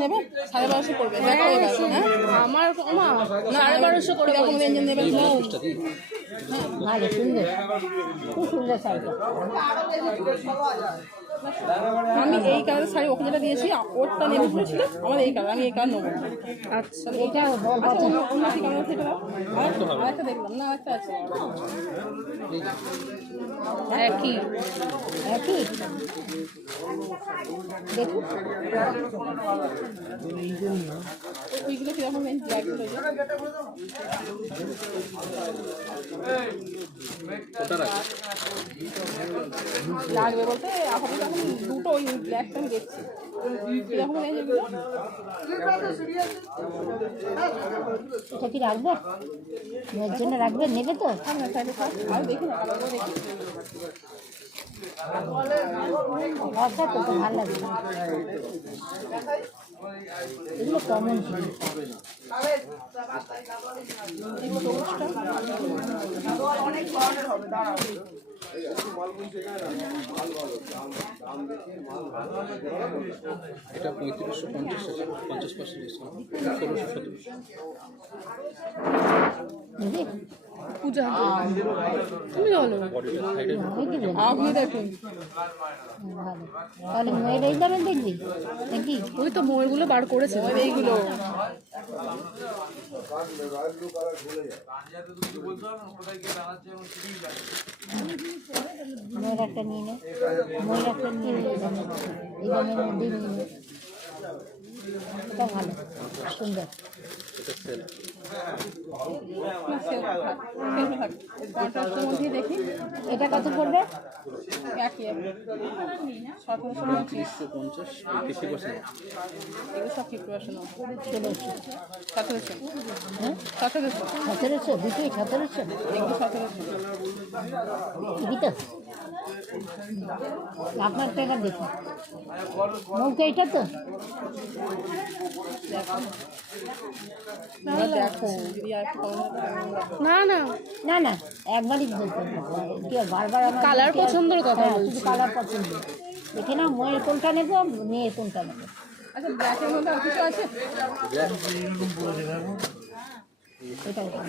নেবে সাড়ে বারোশো এবার হ্যাঁ? আমার মা সাড়ে বারোশো করে কীরকম রেঞ্জের নেবে ভালো সুন্দর। খুব সুন্দর শাড়িটা। আমি এই কালারের শাড়ি ওকে যেটা দিয়েছি ওরটা নেবে বলেছিল আমার এই কালার আমি এই কালার নেব। আচ্ছা। এটা বল আচ্ছা অন্য অন্য কি কালার এটা দাও। আরেকটা আরেকটা দেখলাম না আরেকটা আছে। একই। একই? দেখুন ওইগুলো কীরকম রেঞ্জ লাগবে বলতে আপাতত এখন দুটো ওই ব্ল্যাকটা আমি দেখছি রেঞ্জ এগুলো এটা কি রাখবে? মেয়ের জন্য রাখবে? নেবে তো? আর দেখি না দেখি আচ্ছা তো তো ভালো লাগবে এগুলো কমন জিনিস। এটা পঁয়ত্রিশশো পঞ্চাশ হাজার পঞ্চাশ পার্সেন্ট ষোলোশো সতেরোশো। পূজা তুমি বলো আপনি দেখুন তাহলে মেয়ের এই দামে দেখবি? নাকি? ওই তো ময়ূরগুলো বার করেছে। এইগুলো। ময়ের একটা নিয়ে নে। ময়ের একটা নিয়ে নে। এই দামের নিয়ে নে। এটা ভালো। সুন্দর দেখি এটা কত পড়বে সতেরোশো। পঞ্চাশ সব পার্সেন্ট ষোলোশো সতেরোশো? হ্যাঁ? সতেরোশো? সতেরোশো? দুটোই সতেরোশো। সতেরোশো আপনার টাকা দেখুন। নৌকা এটা তো? না না না না একবারই। কি বারবার কালার পছন্দের কথা হ্যাঁ, শুধু কালার পছন্দ। দেখে না ময়ের কোনটা নেব মেয়ের কোনটা নেব। আচ্ছা ব্ল্যাকের মধ্যে কিছু আছে? এটা মুকুট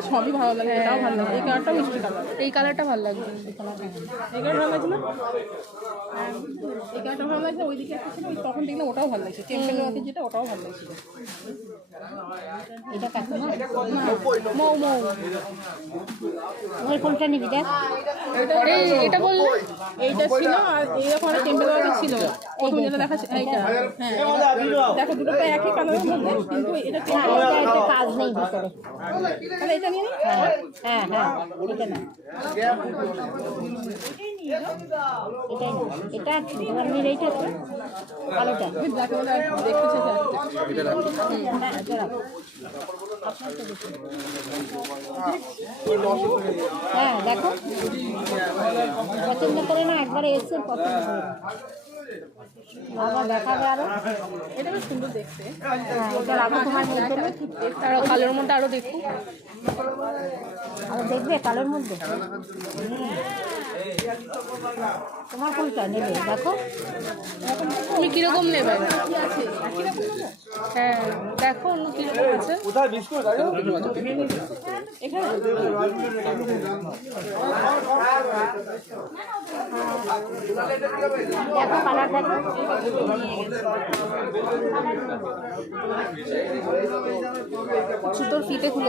ওকে সবই ভালো লাগে এটাও ভালো লাগে এই কালারটাও মিষ্টি কালার এই কালারটা ভালো লাগছে। এই কালারটা ভালো। এই কালার ভালো লাগছে না? হ্যাঁ, এই কালারটা ভালো লাগছে ওইদিকে একটা ছিল তখন দেখলাম ওটাও ভালো লাগছে। টেম্পেল ওয়ার্কের যেটা ওটাও ভালো লাগছে। এটা কাকিমা মৌ মৌ। ময়ের কোনটা নিবি দেখ? এই এটা বললে এইটা ছিল আর এইরকম একটা টেম্পেল ওয়ার্কের ছিল। প্রথম যেটা দেখা এইটা। হ্যাঁ দেখো দুটো তো একই কালারের মধ্যে কিন্তু এটা না temple একটা কাজ নেই ভিতরে। তাহলে এটা হ্যাঁ হ্যাঁ হ্যাঁ এটা এটা। হ্যাঁ দেখো পছন্দ করে না একবারে এসে পছন্দ করে দেখা যায় আরও? কালোর মধ্যে আরও আরও দেখবে কালোর মধ্যে? তোমার কোনটা নেবে দেখো। তুমি কীরকম নেবে? হ্যাঁ দেখো অন্য কীরকম আছে। এখানে দেখো কালার দেখো। সুতোর ফিতে খুলে